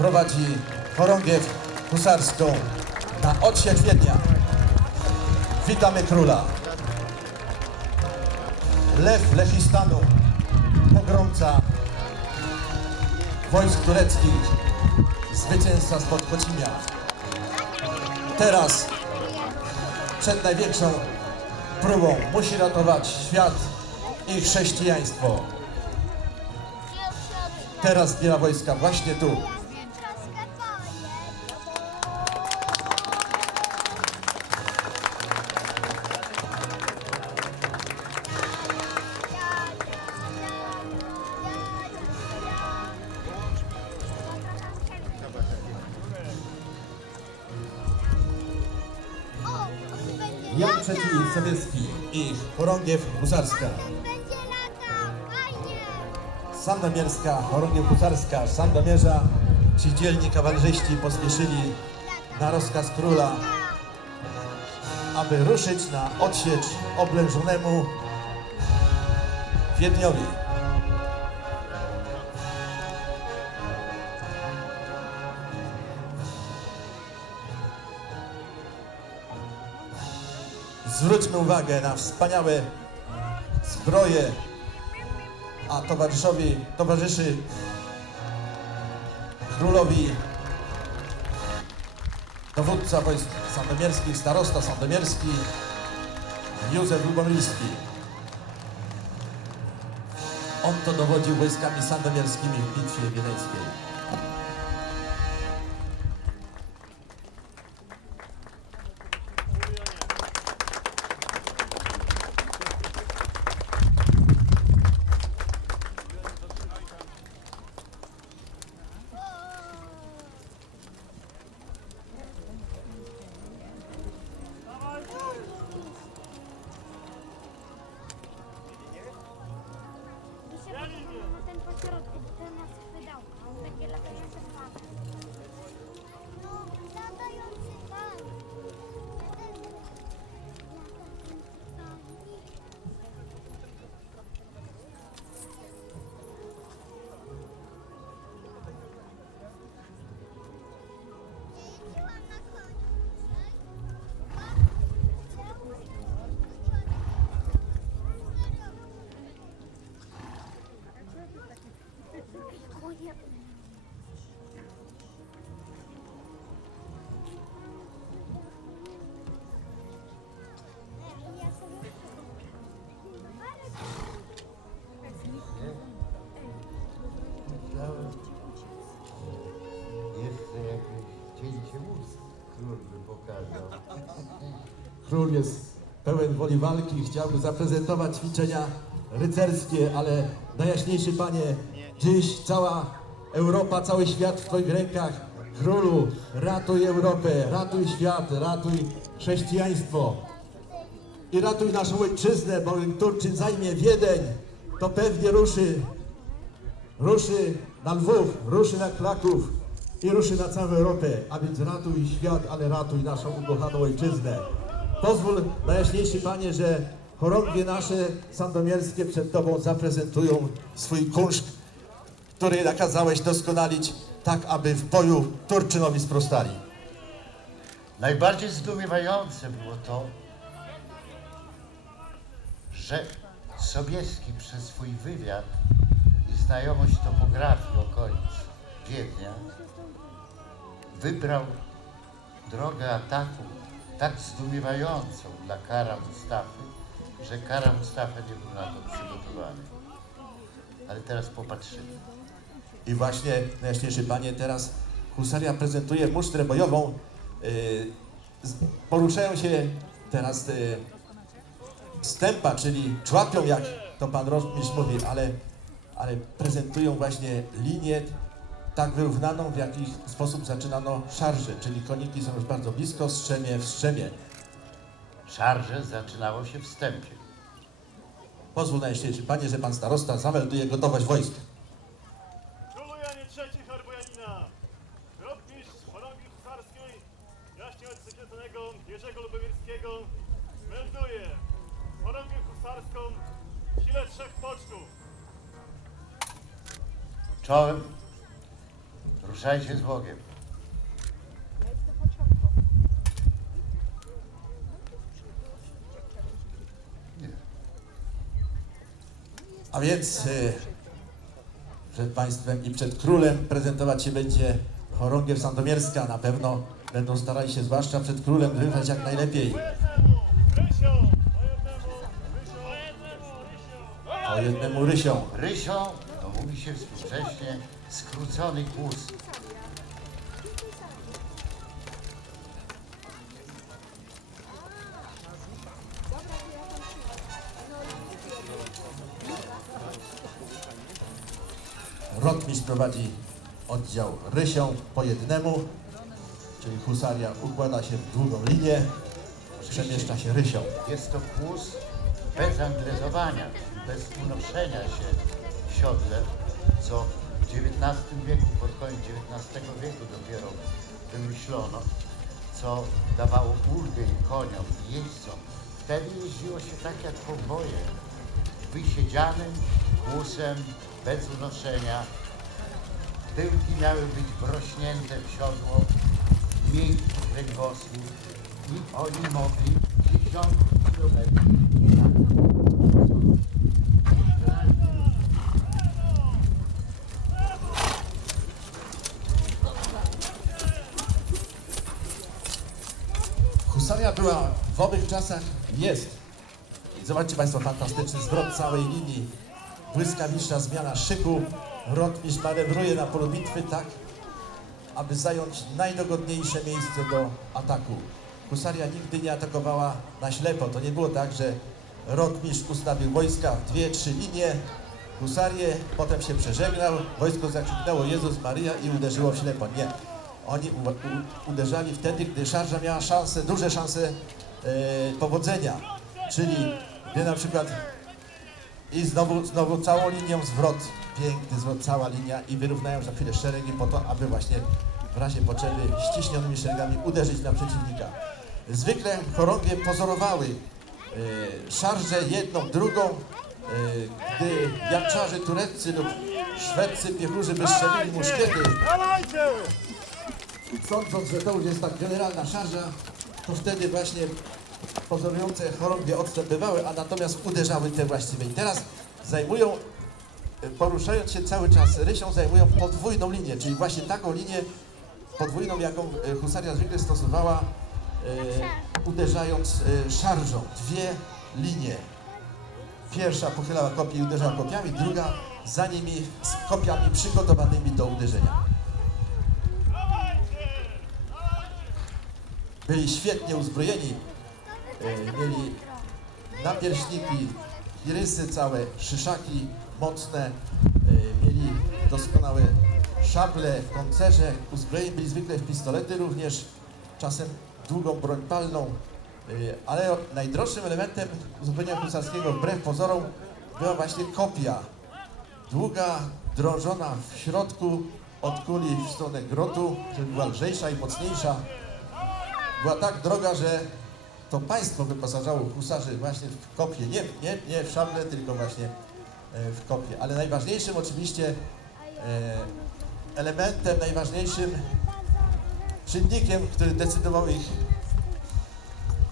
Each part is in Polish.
prowadzi chorągiew husarską na odsiecz Wiednia. Witamy króla. Lew Lechistanu, pogromca wojsk tureckich, zwycięzca spod Kocimia. Teraz przed największą próbą musi ratować świat i chrześcijaństwo. Teraz zbiera wojska właśnie tu. Sobieski i chorągiew husarska. Fajnie! Sandomierska, chorągiew husarska, Sandomierza. Ci dzielni kawalerzyści pospieszyli na rozkaz króla, aby ruszyć na odsiecz oblężonemu Wiedniowi. Zwróćmy uwagę na wspaniałe zbroje, a towarzyszowi, towarzyszy królowi dowódca wojsk sandomierskich, starosta sandomierski Józef Lubomliński. On to dowodził wojskami sandomierskimi w bitwie wiedeńskiej. Król jest pełen woli walki, chciałby zaprezentować ćwiczenia rycerskie, ale najjaśniejszy panie, dziś cała Europa, cały świat w twoich rękach. Królu, ratuj Europę, ratuj świat, ratuj chrześcijaństwo i ratuj naszą ojczyznę, bo gdy Turczyn zajmie Wiedeń, to pewnie ruszy, ruszy na Lwów, ruszy na Kraków i ruszy na całą Europę, a więc ratuj świat, ale ratuj naszą ukochaną ojczyznę. Pozwól, najjaśniejszy Panie, że chorągwie nasze sandomierskie przed Tobą zaprezentują swój kunszt, który nakazałeś doskonalić, tak aby w boju Turczynowi sprostali. Najbardziej zdumiewające było to, że Sobieski przez swój wywiad i znajomość topografii okolic Wiednia wybrał drogę ataku tak zdumiewającą dla Kara Mustafy, że Kara Mustafa nie był na to przygotowany. Ale teraz popatrzymy. I właśnie, najjaśniejszy Panie, teraz husaria prezentuje musztrę bojową. Z- poruszają się teraz yy, stępa, czyli człapią, jak to Pan Rożmistrz mówi, ale, ale prezentują właśnie linię tak wyrównaną, w jaki sposób zaczynano szarże, czyli koniki są już bardzo blisko, strzemie w strzemie. Szarże zaczynało się wstępie. Pozwól najjaśniejszy Panie, że Pan Starosta zamelduje gotowość wojsk. Królu Janie III Harbojanina, rotmistrz chorągi husarskiej, jaśnie święconego Jerzego Lubomirskiego, melduje chorągę husarską w sile trzech pocztów. Czołem Ruszajcie z Bogiem. A więc y, przed Państwem i przed Królem prezentować się będzie chorągiew sandomierska. Na pewno będą starali się, zwłaszcza przed Królem, wybrać jak najlepiej. O jednemu rysią. Rysią, mówi się współcześnie, skrócony kłus. Rotmistrz prowadzi oddział rysią po jednemu, czyli husaria układa się w długą linię, przemieszcza się rysią. Jest to kłus bez anglezowania, bez unoszenia się siodle, co w XIX wieku, pod koniec XIX wieku dopiero wymyślono, co dawało ulgę i koniom, i jeźdźcom. Wtedy jeździło się tak jak konwoje, wysiedzianym kłusem, bez unoszenia. Tyłki miały być wrośnięte w siodło, miękki kręgosłup i oni mogli dziesiątki kilometrów Husaria była w owych czasach, jest. Zobaczcie Państwo, fantastyczny zwrot całej linii. Błyskawiczna zmiana szyku. Rotmistrz manewruje na polu bitwy tak, aby zająć najdogodniejsze miejsce do ataku. Husaria nigdy nie atakowała na ślepo. To nie było tak, że rotmistrz ustawił wojska w dwie, trzy linie, husarię, potem się przeżegnał, wojsko zakrzyknęło Jezus Maria i uderzyło w ślepo. Nie. Oni uderzali wtedy, gdy szarża miała szanse, duże szanse powodzenia. Czyli gdy na przykład i znowu, znowu całą linią zwrot, piękny zwrot, cała linia i wyrównają za chwilę szeregi po to, aby właśnie w razie potrzeby ściśnionymi szeregami uderzyć na przeciwnika. Zwykle chorągie pozorowały e, szarże jedną, drugą, e, gdy janczarze tureccy lub szwedzcy piechurzy wystrzelili muszkiety, sądząc, że to już jest tak generalna szarża, to wtedy właśnie pozorujące chorągie odstępywały, a natomiast uderzały te właściwe. I teraz zajmują, poruszając się cały czas rysią, zajmują podwójną linię, czyli właśnie taką linię podwójną, jaką e, husaria zwykle stosowała, e, uderzając e, szarżą. Dwie linie. Pierwsza pochylała kopię i uderzała kopiami, druga za nimi z kopiami przygotowanymi do uderzenia. Byli świetnie uzbrojeni. E, mieli napierśniki, irysy całe, szyszaki mocne, e, mieli doskonałe szable w koncerze, uzbrojeni byli zwykle w pistolety również, czasem długą broń palną, e, ale najdroższym elementem uzbrojenia husarskiego wbrew pozorom była właśnie kopia. Długa, drążona w środku od kuli w stronę grotu, żeby była lżejsza i mocniejsza była tak droga, że to państwo wyposażało husarzy właśnie w kopie, nie, nie, nie w szable, tylko właśnie e, w kopie. Ale najważniejszym oczywiście e, elementem, najważniejszym czynnikiem, który decydował ich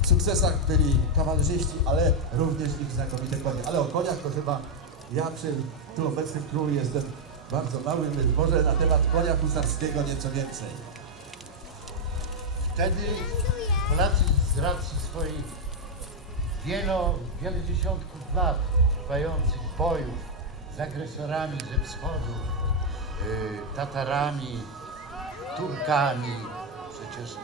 sukcesach byli kawalerzyści, ale również ich znakomite konie. Ale o koniach to chyba ja przy tu obecnym królu jestem bardzo mały, więc może na temat konia husarskiego nieco więcej. Wtedy Polacy z racji swoich wielo, wiele dziesiątków lat trwających bojów z agresorami ze wschodu, yy, Tatarami, Turkami, przecież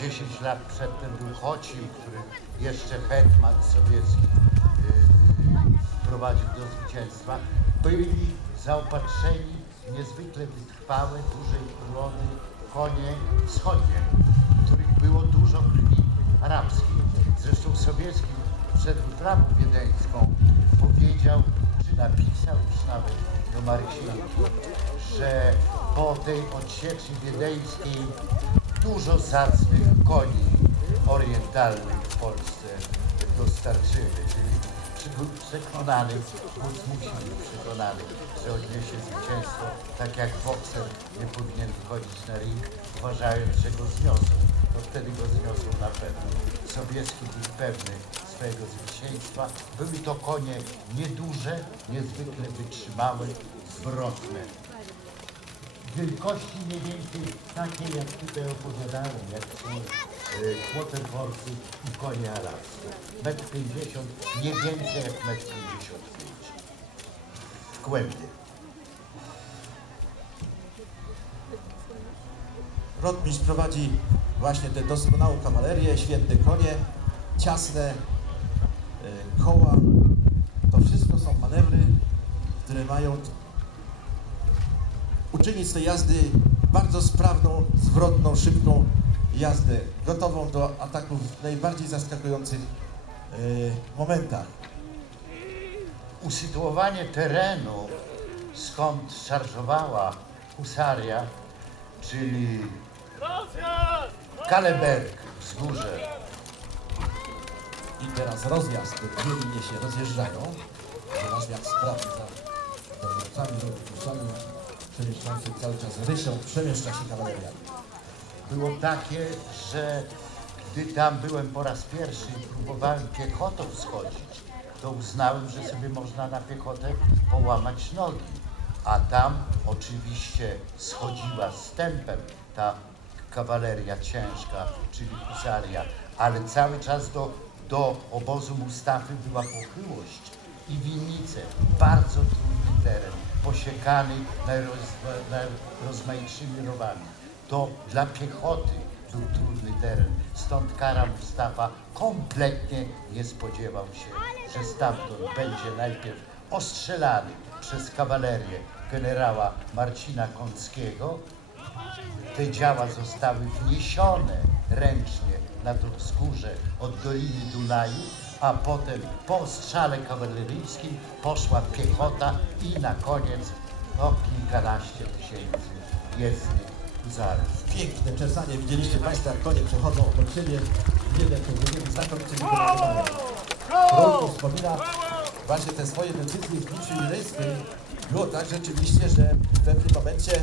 10 lat przedtem był Chocim, który jeszcze hetman sowiecki yy, prowadził do zwycięstwa, byli zaopatrzeni w niezwykle wytrwałe, dużej urody konie wschodnie, w których było dużo krwi arabskiej. Zresztą Sowiecki przed wyprawą wiedeńską powiedział, czy napisał już nawet do Marysiejki, że po tej odsieczy wiedeńskiej dużo zacnych koni orientalnych w Polsce dostarczyły, czyli przekonany, wódz musi być przekonany, że odniesie zwycięstwo, tak jak bokser nie powinien wchodzić na ring, uważając, że go zniosą. To wtedy go zniosą na pewno. Sobieski był pewny swojego zwycięstwa. Były to konie nieduże, niezwykle wytrzymałe, zwrotne. Wielkości mniej więcej takie, jak tutaj opowiadałem, jak są e, Waterhorsy i konie arabskie. Metr 50, nie więcej jak metr 55 w kłębie. Rotmistrz prowadzi właśnie tę doskonałą kawalerię, świetne konie, ciasne e, koła. To wszystko są manewry, które mają uczynić z tej jazdy bardzo sprawną, zwrotną, szybką jazdę, gotową do ataków w najbardziej zaskakujących e, momentach. Usytuowanie terenu, skąd szarżowała husaria, czyli Rozjazd! Kaleberg, wzgórze, I teraz rozjazd. Dwie linie się rozjeżdżają. Jak sprawdza. Dowódcami, dowódcami przemieszczających cały czas ryszą, przemieszcza się kawaleria. było takie, że gdy tam byłem po raz pierwszy i próbowałem piechotą schodzić, to uznałem, że sobie można na piechotę połamać nogi. A tam oczywiście schodziła stępem ta kawaleria ciężka, czyli husaria, ale cały czas do, do obozu Mustafy była pochyłość i winnice, bardzo trudny teren, posiekany najroz- najrozmaitszymi rowami. To dla piechoty był trudny teren, stąd Kara Mustafa kompletnie nie spodziewał się, że stamtąd będzie najpierw ostrzelany przez kawalerię generała Marcina Kąckiego, te działa zostały wniesione ręcznie na to wzgórze od Doliny Dunaju, a potem po ostrzale kawaleryjskim poszła piechota i na koniec no, kilkanaście tysięcy jezdnych huzarów. Piękne czesanie. Widzieliście Państwo, jak konie przechodzą obok siebie. Jeden po drugim znakomicie wykonane. Król wspomina właśnie te swoje decyzje z bitwy wileńskiej. Było tak rzeczywiście, że w pewnym momencie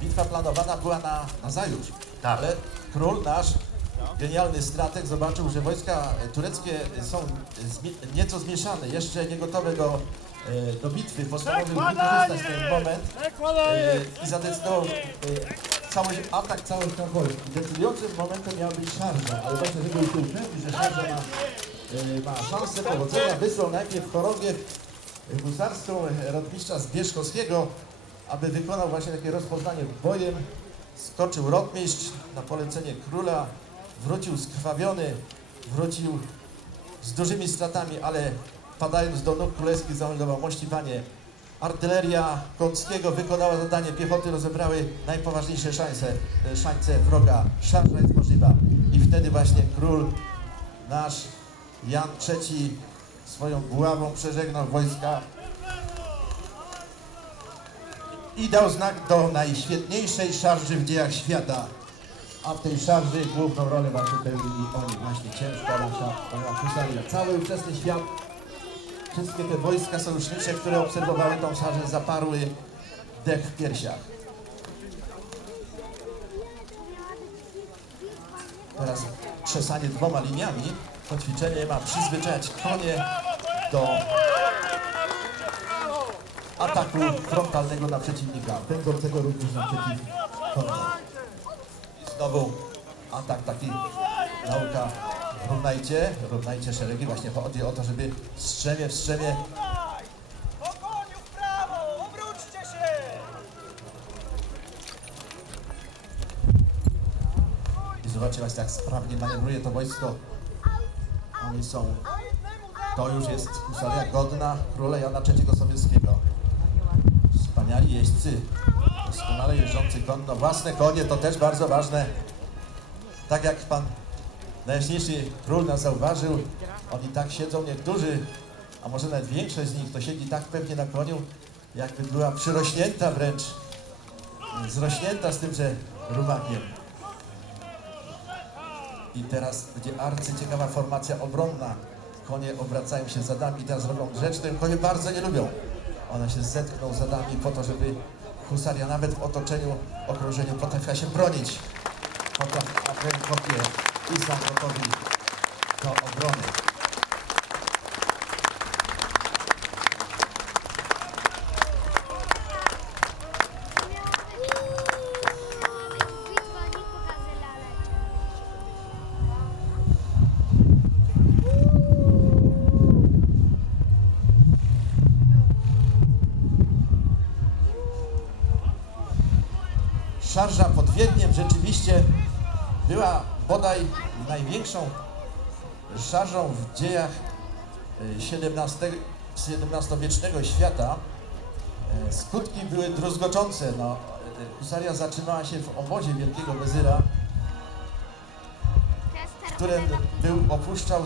bitwa planowana była na, na zajutrz. Tak. Ale król nasz, genialny strateg, zobaczył, że wojska tureckie są nieco zmieszane, jeszcze nie gotowe do, e, do bitwy. Postanowił wykorzystać ten moment e, i zadecydował e, cały atak całych na wojsk. I Decydującym momentem miała być szarża, ale właśnie żeby się upewnić, że szarża ma, ma szansę powodzenia, wysłał najpierw chorągiew husarską rotmistrza Zbierzchowskiego, aby wykonał właśnie takie rozpoznanie bojem. Skoczył rotmistrz na polecenie króla, wrócił skrwawiony, wrócił z dużymi stratami, ale padając do nóg królewskich zameldował mości panie. Artyleria Kąckiego wykonała zadanie, piechoty rozebrały najpoważniejsze szanse, e, szańce wroga. Szarża jest możliwa. I wtedy właśnie król nasz Jan III swoją buławą przeżegnał wojska i dał znak do najświetniejszej szarży w dziejach świata. A w tej szarży główną rolę właśnie pełnili oni, właśnie ciężka nasza nasza husaria. Cały ówczesny świat, wszystkie te wojska sojusznicze, które obserwowały tą szarzę, zaparły dech w piersiach. Teraz trzesanie dwoma liniami, to ćwiczenie ma przyzwyczajać konie do ataku frontalnego na przeciwnika, pędzącego również naprzeciw konia. Znowu atak taki, nauka, równajcie, równajcie szeregi, właśnie chodzi o to, żeby strzemie w strzemie zobaczcie właśnie jak sprawnie manewruje to wojsko. Oni są, to już jest husaria godna króla Jana III Sobieskiego. Wspaniali jeźdźcy, jeżdżący konno. Własne konie to też bardzo ważne. Tak jak pan najjaśniejszy król nas zauważył, oni tak siedzą, niektórzy, a może nawet większość z nich, to siedzi tak pewnie na koniu, jakby była przyrośnięta wręcz, zrośnięta z tymże rumakiem. I teraz będzie arcy ciekawa formacja obronna. konie obracają się zadami teraz robią rzecz, której konie bardzo nie lubią. One się zetkną zadami po to, żeby husaria nawet w otoczeniu, okrążeniu potrafiła się bronić. Potrafi, a wręcz i są do obrony. Rzeczywiście była bodaj największą szarżą w dziejach XVII, XVII-wiecznego świata. E, Skutki były druzgoczące. No, e, husaria zaczynała się w obozie wielkiego wezyra, w którym był, opuszczał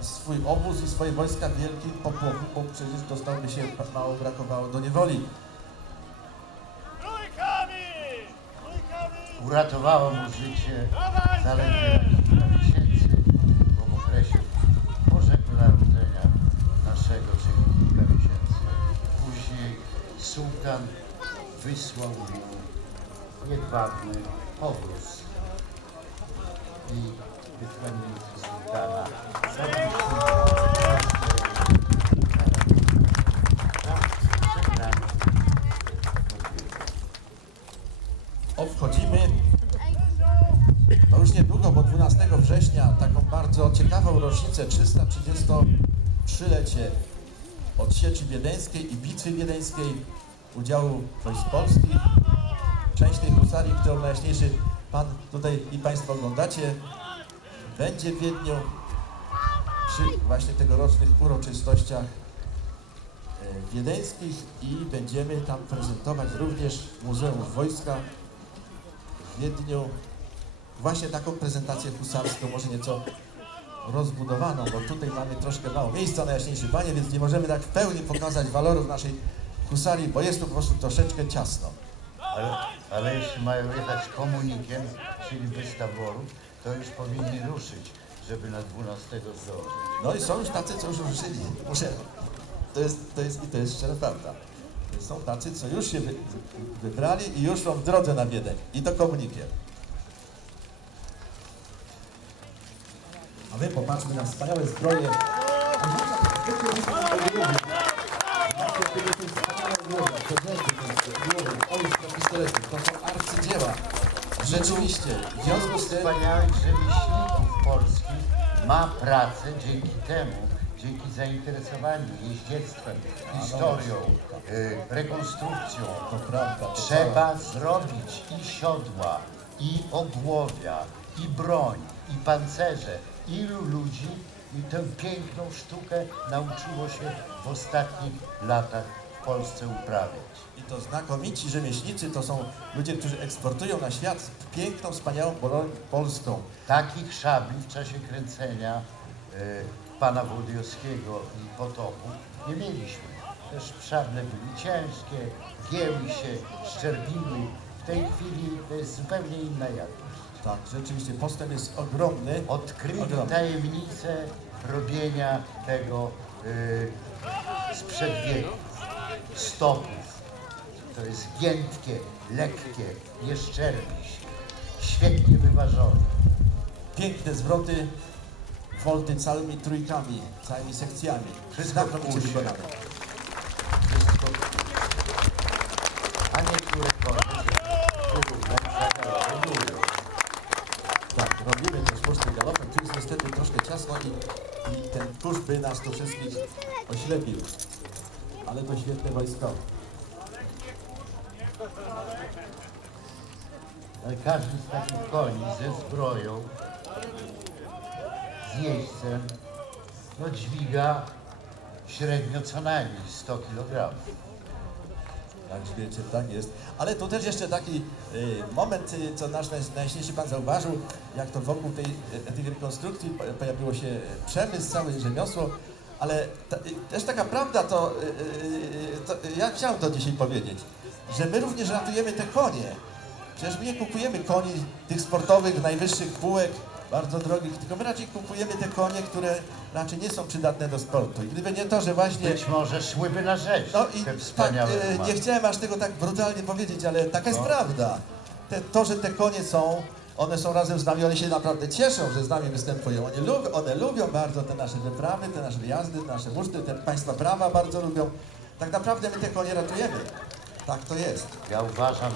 swój obóz i swoje wojska w wielkim popłochu, bo przecież dostałby się, mało brakowało do niewoli. Uratowało mu życie zaledwie kilka miesięcy, bo w okresie Bożego Narodzenia naszego, czyli kilka miesięcy. Później sułtan wysłał mu jedwabny powóz i wysłannicy sułtana. Zabrali Obchodzimy ciekawą rocznicę, 333-lecie od Sieczy Wiedeńskiej i Bitwy Wiedeńskiej, udziału wojsk polskich. Część tej husarii, którą najjaśniejszy Pan tutaj i Państwo oglądacie, będzie w Wiedniu przy właśnie tegorocznych uroczystościach e, wiedeńskich i będziemy tam prezentować również Muzeum Wojska w Wiedniu właśnie taką prezentację husarską, może nieco rozbudowaną, bo tutaj mamy troszkę mało miejsca, najjaśniejszy Panie, więc nie możemy tak w pełni pokazać walorów naszej husarii, bo jest tu po prostu troszeczkę ciasno. Ale, ale jeśli mają jechać komunikiem, czyli bez taboru, to już powinni ruszyć, żeby na 12 zdążyć. No i są już tacy, co już ruszyli. Muszę, to jest, to jest, i to jest szczera prawda. Są tacy, co już się wy, wy- wybrali i już są w drodze na Wiedeń. I to komunikiem. A my popatrzmy na wspaniałe zbroje. To są arcydzieła. Rzeczywiście, w związku z tym Wspaniałych rzemieślników polskich ma pracę dzięki temu, dzięki zainteresowaniu jeździectwem, historią, y, rekonstrukcją. to prawda. Trzeba zrobić i siodła, i ogłowia, i broń, i pancerze. Ilu ludzi i tę piękną sztukę nauczyło się w ostatnich latach w Polsce uprawiać. I to znakomici rzemieślnicy to są ludzie, którzy eksportują na świat piękną, wspaniałą polską. Takich szabli w czasie kręcenia y, pana Włodyjowskiego i Potopu nie mieliśmy. Też szable były ciężkie, gięły się, szczerbiły. W tej chwili to jest zupełnie inna jakość. Tak, rzeczywiście postęp jest ogromny. Odkryli Ogromny. tajemnicę robienia tego y, sprzed wieków. Stopów. To jest giętkie, lekkie, nie szczerbi się. Świetnie wyważone. Piękne zwroty, wolty całymi trójkami, całymi sekcjami. Wszystko Znakomicie usie. wykonane. Wszystko A niektóre konie, że wyrównać Tak, robimy też sztuczny galopem, tu jest niestety troszkę ciasno i, kurz by nas tu wszystkich oślepił. Ale to świetne wojsko. Ale każdy z takich koni ze zbroją, z jeźdźcem, no dźwiga średnio co najmniej 100 kg. Wiecie, tak jest. Ale tu też jeszcze taki y, moment, y, co nasz naj- najjaśniejszy Pan zauważył, jak to wokół tej, y, tej rekonstrukcji po- pojawiło się y, przemysł, całe rzemiosło, ale ta, y, też taka prawda, to, y, y, to y, ja chciałem to dzisiaj powiedzieć, że my również ratujemy te konie, Przecież my nie kupujemy koni tych sportowych, najwyższych półek, bardzo drogich, tylko my raczej kupujemy te konie, które raczej nie są przydatne do sportu. I gdyby nie to, że właśnie... Być może szłyby na rzeź No i tak, e, nie chciałem aż tego tak brutalnie powiedzieć, ale taka jest No. prawda. Te, to, że te konie są, one są razem z nami, one się naprawdę cieszą, że z nami występują. One, lub, one lubią bardzo te nasze wyprawy, te nasze wyjazdy, te nasze muszty, te państwa brawa bardzo lubią. Tak naprawdę my te konie ratujemy. Tak to jest. Ja uważam,